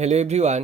Hello everyone,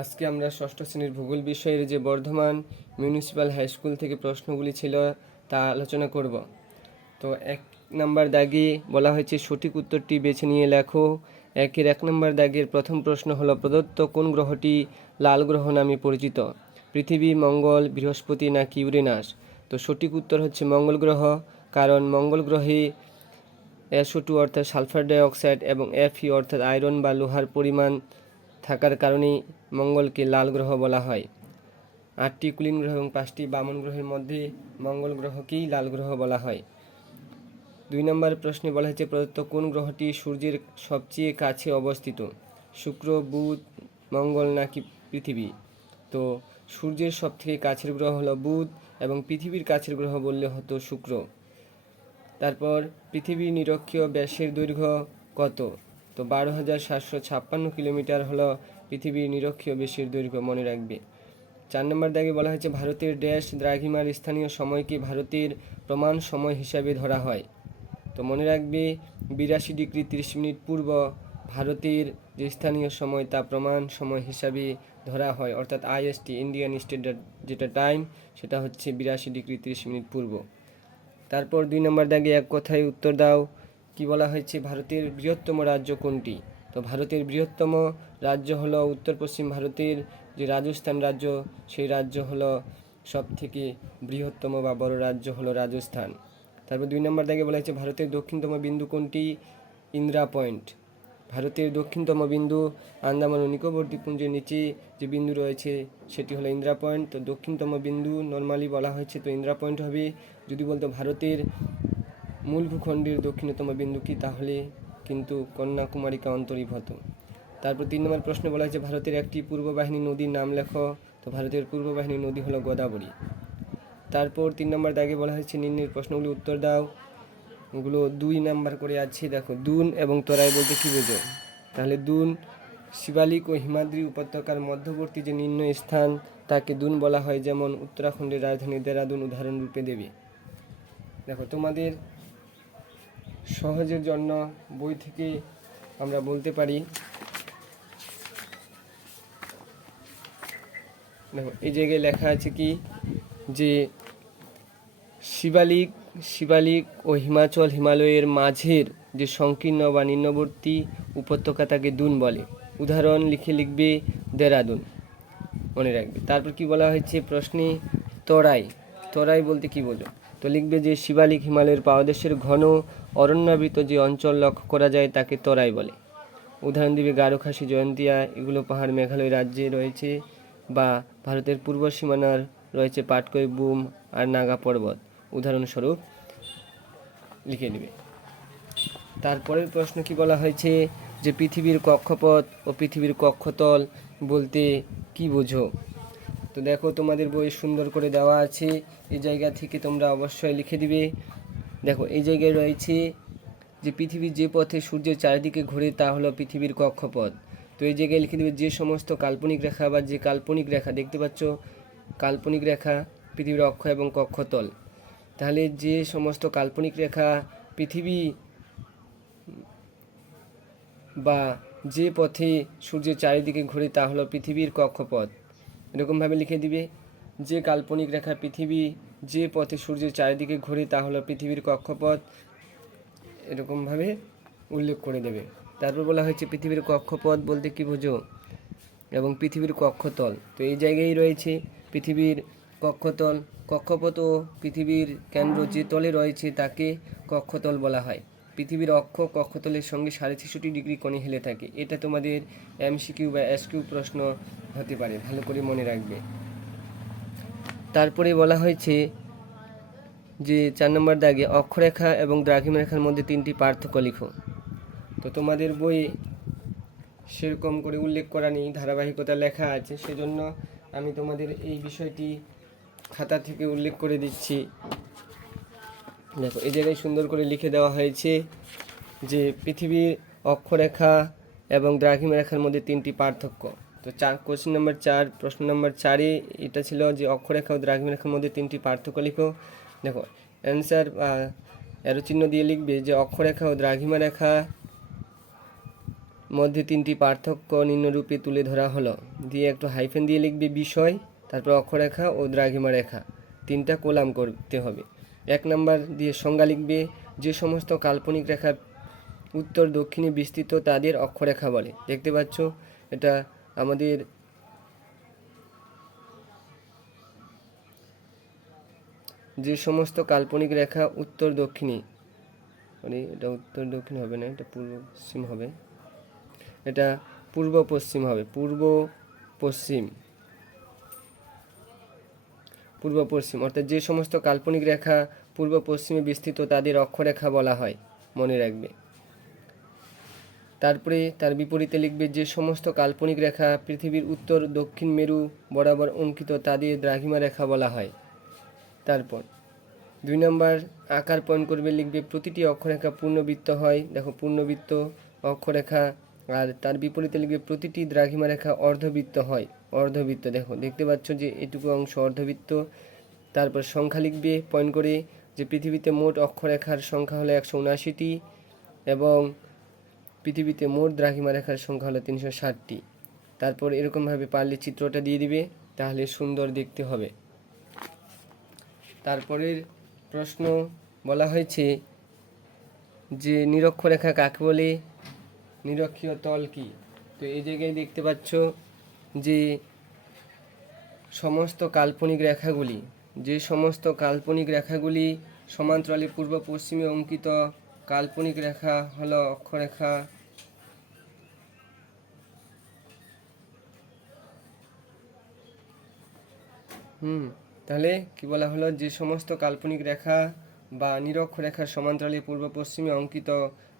আজকে আমরা ষষ্ঠ শ্রেণীর ভূগোল বিষয়ের যে বর্ধমান মিউনিসিপ্যাল হাই স্কুল থেকে প্রশ্নগুলি ছিল তা আলোচনা করব। তো 1 নম্বর দাগে বলা হয়েছে সঠিক উত্তরটি বেছে নিয়ে লেখো। 1 নম্বর দাগের প্রথম প্রশ্ন হলো, প্রদত্ত কোন গ্রহটি লাল গ্রহ নামে পরিচিত? পৃথিবী, মঙ্গল, বৃহস্পতি নাকি ইউরেনাস? তো সঠিক উত্তর হচ্ছে মঙ্গল গ্রহ, কারণ মঙ্গল গ্রহে SO2 অর্থাৎ সালফার ডাইঅক্সাইড এবং Fe অর্থাৎ আয়রন বা লোহার পরিমাণ থাকার কারণেই মঙ্গলকে লাল গ্রহ বলা হয়। 8টি কুলীন গ্রহ এবং 5টি বামন গ্রহের মধ্যে মঙ্গল গ্রহকেই লাল গ্রহ বলা হয়। 2 নম্বর প্রশ্নে বলা হয়েছে, প্রদত্ত কোন গ্রহটি সূর্যের সবচেয়ে কাছে অবস্থিত? শুক্র, বুধ, মঙ্গল নাকি পৃথিবী? তো সূর্যের সবথেকে কাছের গ্রহ হলো বুধ এবং পৃথিবীর কাছের গ্রহ বললে হতো শুক্র। তারপর পৃথিবীর নিরক্ষীয় ব্যাসের দৈর্ঘ্য কত? তো 12,756 কিলোমিটার হলো পৃথিবীর নিরক্ষীয় ব্যাসের দৈর্ঘ্য, মনে রাখবে। 4 নম্বর দাগে বলা হয়েছে, ভারতের ড্যাশ দ্রাঘিমার স্থানীয় সময়কে ভারতের প্রমাণ সময় হিসাবে ধরা হয়? তো মনে রাখবে 82 ডিগ্রি 30 মিনিট পূর্ব ভারতের যে স্থানীয় সময় তা প্রমাণ সময় হিসাবে ধরা হয়, অর্থাৎ IST ইন্ডিয়ান স্ট্যান্ডার্ড যেটা টাইম, সেটা হচ্ছে 82 ডিগ্রি 30 মিনিট পূর্ব। তারপর 2 নম্বর দাগে এক কথায় উত্তর দাও। কি বলা হয়েছে, ভারতের বৃহত্তম রাজ্য কোনটি? তো ভারতের বৃহত্তম রাজ্য হলো উত্তর পশ্চিম ভারতের যে রাজস্থান রাজ্য, সেই রাজ্য হলো সব থেকে বৃহত্তম বা বড় রাজ্য হলো রাজস্থান। তারপর 2 নম্বর দাগে বলা হয়েছে, ভারতের দক্ষিণতম বিন্দু কোনটি? ইন্দিরা পয়েন্ট। ভারতের দক্ষিণতম বিন্দু আন্দামান ও নিকোবর দ্বীপপুঞ্জের নিচে যে বিন্দু রয়েছে সেটি হলো ইন্দিরা পয়েন্ট। তো দক্ষিণতম বিন্দু নর্মালি বলা হয়েছে, তো ইন্দিরা পয়েন্ট হবে। যদি বলতো ভারতের মূল ভূখণ্ডের দক্ষিণতম বিন্দু কি, তাহলে কিন্তু কন্যাকুমারিকা অন্তর্ভুক্ত। তারপর 3 নম্বর প্রশ্নে বলা হয়েছে, ভারতের একটি পূর্ব বাহিনী নদীর নাম লেখো। তো ভারতের পূর্ব বাহিনী নদী হলো গোদাবরী। তারপর 3 নম্বর দাগে বলা হয়েছে, নিম্নের প্রশ্নগুলি উত্তর দাও। ওগুলো 2 নাম্বার করে আছে। দেখো, দুন এবং তরাই বলতে কী বোঝো? তাহলে দুন শিবালিক ও হিমাদ্রি উপত্যকার মধ্যবর্তী যে নিম্ন স্থান তাকে দুন বলা হয়, যেমন উত্তরাখণ্ডের রাজধানী দেরাদুন উদাহরণ রূপে দেবে। দেখো, তোমাদের সহজের জন্য বই থেকে আমরা বলতে পারি। দেখো, এই জায়গায় লেখা আছে কি, যে শিবালিক ও হিমালয়ের মাঝের যে সংকীর্ণ বা নিম্নবর্তী উপত্যকা তাকে দুন বলে। উদাহরণ লিখবে দেরাদুন, মনে রাখবে। তারপর কি বলা হয়েছে প্রশ্নে, তরাই বলতে কি বোঝো? তো লিখবে যে শিবালিক হিমালয়ের পাদদেশের ঘন অরণ্যাবৃত যে অঞ্চল লক্ষ্য করা যায় তাকে তরাই বলে। উদাহরণ দিবে গারো খাসি, জয়ন্তিয়া, এগুলো পাহাড় মেঘালয় রাজ্যে রয়েছে, বা ভারতের পূর্ব সীমানার রয়েছে পাটকই, বুম আর নাগা পর্বত, উদাহরণস্বরূপ লিখে নেবে। তারপরের প্রশ্ন কি বলা হয়েছে, যে পৃথিবীর কক্ষপথ ও পৃথিবীর কক্ষতল বলতে কি বোঝো? তো দেখো, তোমাদের বই সুন্দর করে দেওয়া আছে, এই জায়গা থেকে তোমরা অবশ্যই লিখে দিবে। দেখো, এই জায়গায় রয়েছে যে পৃথিবীর যে পথে সূর্যের চারিদিকে ঘুরে তা হলো পৃথিবীর কক্ষপথ। তো এই জায়গায় লিখে দেবে যে সমস্ত কাল্পনিক রেখা বা যে কাল্পনিক রেখা দেখতে পাচ্ছ, কাল্পনিক রেখা পৃথিবীর অক্ষ এবং কক্ষতল। তাহলে যে সমস্ত কাল্পনিক রেখা পৃথিবী বা যে পথে সূর্যের চারিদিকে ঘুরে তা হলো পৃথিবীর কক্ষপথ, এরকমভাবে লিখে দিবে। যে কাল্পনিক রেখা পৃথিবী যে পথে সূর্যের চারিদিকে ঘুরে তা হলো পৃথিবীর কক্ষপথ, এরকমভাবে উল্লেখ করে দেবে। তারপর বলা হয়েছে পৃথিবীর কক্ষপথ বলতে কি বোঝো এবং পৃথিবীর কক্ষতল। তো এই জায়গায় রয়েছে পৃথিবীর কক্ষতল। কক্ষপথ ও পৃথিবীর কেন্দ্র যে তলে রয়েছে তাকে কক্ষতল বলা হয়। পৃথিবীর অক্ষ কক্ষতলের সঙ্গে 66.5 ডিগ্রি কোণে হেলে থাকে। এটা তোমাদের MCQ বা SQ প্রশ্ন হতে পারে, ভালো করে মনে রাখবে। তারপরে বলা হয়েছে যে 4 নম্বর দাগে অক্ষরেখা এবং দ্রাঘিমারেখার মধ্যে 3টি পার্থক্য লিখো। তো তোমাদের বইয়ে সেরকম করে উল্লেখ করা নেই, ধারাবাহিকতা লেখা আছে, সেজন্য আমি তোমাদের এই বিষয়টি খাতা থেকে উল্লেখ করে দিচ্ছি। দেখো, এই জায়গায় সুন্দর করে লিখে দেওয়া হয়েছে যে পৃথিবীর অক্ষরেখা এবং দ্রাঘিমারেখার মধ্যে 3টি পার্থক্য। তো কোশ্চেন নাম্বার 4, প্রশ্ন নাম্বার 4-এ এটা ছিল যে অক্ষরেখা ও দ্রাঘিমারেখার মধ্যে 3টি পার্থক্য লিখো। দেখো, অ্যান্সার অ্যারো চিহ্ন দিয়ে লিখবে যে অক্ষরেখা ও দ্রাঘিমারেখা মধ্যে তিনটি পার্থক্য নিম্নরূপে তুলে ধরা হলো, দিয়ে একটু হাইফেন দিয়ে লিখবে বিষয়, তারপর অক্ষরেখা ও দ্রাঘিমা রেখা, তিনটা কলাম করতে হবে। 1 নাম্বার দিয়ে সংজ্ঞা লিখবে, যে সমস্ত কাল্পনিক রেখা উত্তর দক্ষিণে বিস্তৃত তাদের অক্ষরেখা বলে। দেখতে পাচ্ছ এটা আমাদের যে সমস্ত কাল্পনিক রেখা উত্তর দক্ষিণে, মানে এটা উত্তর দক্ষিণ হবে না, এটা পূর্ব পশ্চিম হবে, এটা পূর্ব পশ্চিম হবে, পূর্ব পশ্চিম অর্থাৎ যে সমস্ত কাল্পনিক রেখা পূর্ব পশ্চিমে বিস্তৃত তাদের অক্ষরেখা বলা হয়, মনে রাখবে। তারপরে তার বিপরীতে লিখবে, যে সমস্ত কাল্পনিক রেখা পৃথিবীর উত্তর দক্ষিণ মেরু বরাবর অঙ্কিত তাদের দ্রাঘিমা রেখা বলা হয়। তারপর 2 নম্বর আকার পয়েন্ট করবে, লিখবে প্রতিটি অক্ষরেখা পূর্ণবৃত্ত হয়, দেখো পূর্ণবৃত্ত অক্ষরেখা। আর তার বিপরীতে লিখবে প্রতিটি দ্রাঘিমা রেখা অর্ধবৃত্ত হয়, অর্ধবৃত্ত। দেখো দেখতে পাচ্ছ যে এটুকু অংশ অর্ধবৃত্ত। তারপর সংখ্যা লিখবে পয়েন্ট করে, যে পৃথিবীতে মোট অক্ষরেখার সংখ্যা হলো 179টি এবং পৃথিবীতে মোট দ্রাঘিমা রেখার সংখ্যা হলো 360টি। তারপর এরকমভাবে পারলে চিত্রটা দিয়ে দিবে, তাহলে সুন্দর দেখতে হবে। তারপরের প্রশ্ন বলা হয়েছে যে নিরক্ষরেখা কাকে বলে, নিরক্ষীয় তল কি। তো এই জায়গায় দেখতে পাচ্ছ যে সমস্ত কাল্পনিক রেখাগুলি সমান্তরালে পূর্ব পশ্চিমে অঙ্কিত কাল্পনিক রেখা হলো অক্ষরেখা। তাহলে কি বলা হলো, যে সমস্ত কাল্পনিক রেখা বা নিরক্ষরেখার সমান্তরালে পূর্ব পশ্চিমে অঙ্কিত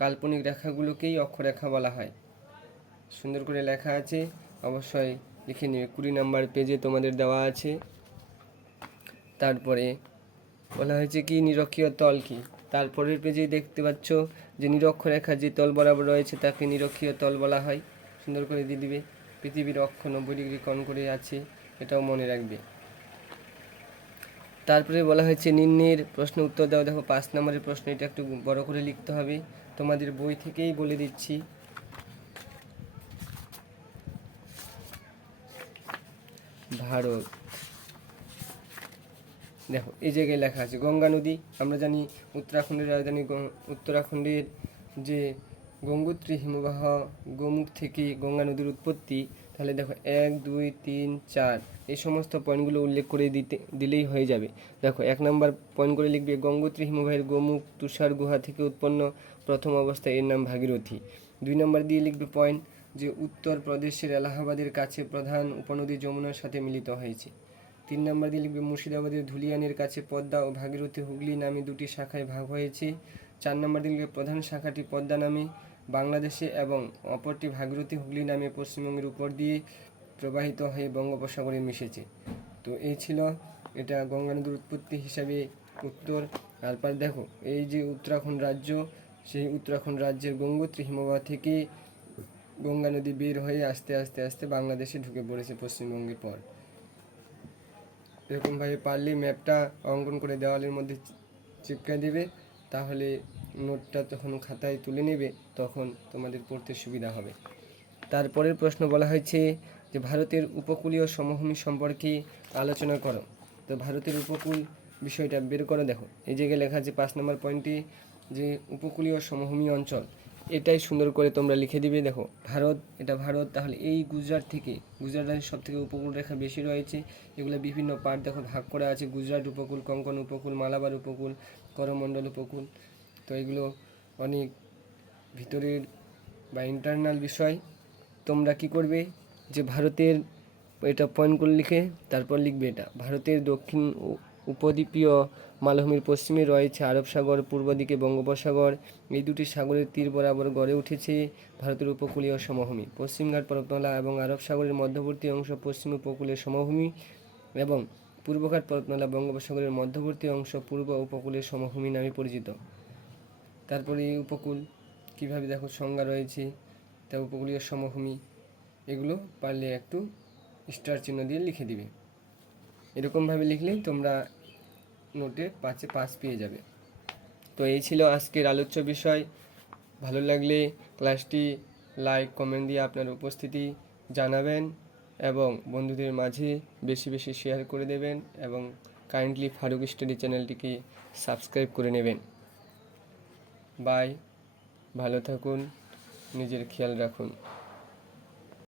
কাল্পনিক রেখাগুলোকেই অক্ষরেখা বলা হয়। সুন্দর করে লেখা আছে, অবশ্যই লিখে নিবে, 20 নম্বর পেজে তোমাদের দেওয়া আছে। তারপরে বলা হয়েছে কি নিরক্ষীয় তল কি। তারপরের পেজেই দেখতে পাচ্ছ যে নিরক্ষরেখা যে তল বরাবর রয়েছে তাকে নিরক্ষীয় তল বলা হয়। সুন্দর করে দিয়ে দিবে, পৃথিবীর অক্ষ 90 ডিগ্রি কোণ করে আছে, এটাও মনে রাখবে। তারপরে বলা হয়েছে নিম্নের প্রশ্ন উত্তর দাও। দেখো 5 নম্বরের প্রশ্ন, এটা একটু বড় করে লিখতে হবে, তোমাদের বই থেকেই বলে দিচ্ছি। ভারত, দেখো এই জায়গায় লেখা আছে গঙ্গা নদী। আমরা জানি উত্তরাখণ্ডের রাজধানী উত্তরাখণ্ডের যে গঙ্গোত্রী হিমবাহ গোমুখ থেকে গঙ্গা নদীর উৎপত্তি। তাহলে দেখো 1 2 3 4 এই সমস্ত পয়েন্টগুলো উল্লেখ করে দিলেই হয়ে যাবে। দেখো 1 নম্বর পয়েন্ট করে লিখবে, গঙ্গোত্রী হিমবাহের গোমুখ তুষার গুহা থেকে উৎপন্ন, প্রথম অবস্থায় এর নাম ভাগীরথী। 2 নম্বর দিয়ে লিখবে পয়েন্ট, যে উত্তর প্রদেশের এলাহাবাদের কাছে প্রধান উপনদী যমুনার সাথে মিলিত হয়েছে। 3 নম্বর দিয়ে লিখবে, মুর্শিদাবাদের ধুলিয়ানের কাছে পদ্মা ও ভাগীরথী হুগলি নামে দুটি শাখায় ভাগ হয়েছে। 4 নম্বর দিয়ে লিখবে, প্রধান শাখাটি পদ্মা নামে বাংলাদেশে এবং অপরটি ভাগীরথী হুগলি নামে পশ্চিমবঙ্গের উপর দিয়ে প্রবাহিত হয়ে বঙ্গোপসাগরে মিশেছে। তো এই ছিল এটা গঙ্গা নদীর উৎপত্তি হিসাবে উত্তর। তারপর দেখো এই যে উত্তরাখণ্ড রাজ্য, সেই উত্তরাখণ্ড রাজ্যের গঙ্গোত্রী হিমবাহ থেকে গঙ্গা নদী বের হয়ে আস্তে আস্তে আস্তে বাংলাদেশে ঢুকে পড়েছে পশ্চিমবঙ্গের পর। এরকমভাবে পারলে ম্যাপটা অঙ্কন করে দেওয়ালের মধ্যে চিপকে দেবে, তাহলে নোটটা যখন খাতায় তুলে নেবে তখন তোমাদের পড়তে সুবিধা হবে। তারপরের প্রশ্ন বলা হয়েছে যে ভারতের উপকূলীয় সমভূমি সম্পর্কে আলোচনা করো। তো ভারতের উপকূল বিষয়টা বের করে দেখো, এই জায়গায় লেখা আছে 5 নম্বর পয়েন্টে যে উপকূলীয় সমভূমি অঞ্চল, এটাই সুন্দর করে তোমরা লিখে দিবে। দেখো ভারত, এটা ভারত, তাহলে এই গুজরাট রাজ্যের সব থেকে উপকূল রেখা বেশি রয়েছে। এগুলো বিভিন্ন পার্ট দেখো ভাগ করা আছে, গুজরাট উপকূল, কোঙ্কণ উপকূল, মালাবার উপকূল, করমণ্ডল উপকূল। তো এগুলো অনেক ভিতরের বা ইন্টারনাল বিষয়। তোমরা কি করবে, যে ভারতের এটা পয়েন্ট করে লিখে তারপর লিখবে এটা ভারতের দক্ষিণ উপদ্বীপীয় মালভূমির পশ্চিমে রয়েছে আরব সাগর, পূর্ব দিকে বঙ্গোপসাগর। এই দুটি সাগরের তীর বরাবর গড়ে উঠেছে ভারতের উপকূলীয় সমভূমি। পশ্চিমঘাট পর্বতমালা এবং আরব সাগরের মধ্যবর্তী অংশ পশ্চিম উপকূলীয় সমভূমি এবং পূর্বঘাট পর্বতমালা বঙ্গোপসাগরের মধ্যবর্তী অংশ পূর্ব উপকূলীয় সমভূমি নামে পরিচিত। তারপরে এই উপকূল কীভাবে দেখো সংজ্ঞা রয়েছে, তা উপকূলীয় সমভূমি, এগুলো পারলে একটু স্টার চিহ্ন দিয়ে লিখে দিবে। এরকমভাবে লিখলেই তোমরা নোটে 5-এ 5 পেয়ে যাবে। তো এই ছিল আজকের আলোচ্য বিষয়। ভালো লাগলে ক্লাসটি লাইক কমেন্ট দিয়ে আপনার উপস্থিতি জানাবেন এবং বন্ধুদের মাঝে বেশি বেশি শেয়ার করে দেবেন এবং কাইন্ডলি ফারুক স্টাডি চ্যানেলটিকে সাবস্ক্রাইব করে নেবেন। বাই, ভালো থাকুন, নিজের খেয়াল রাখুন।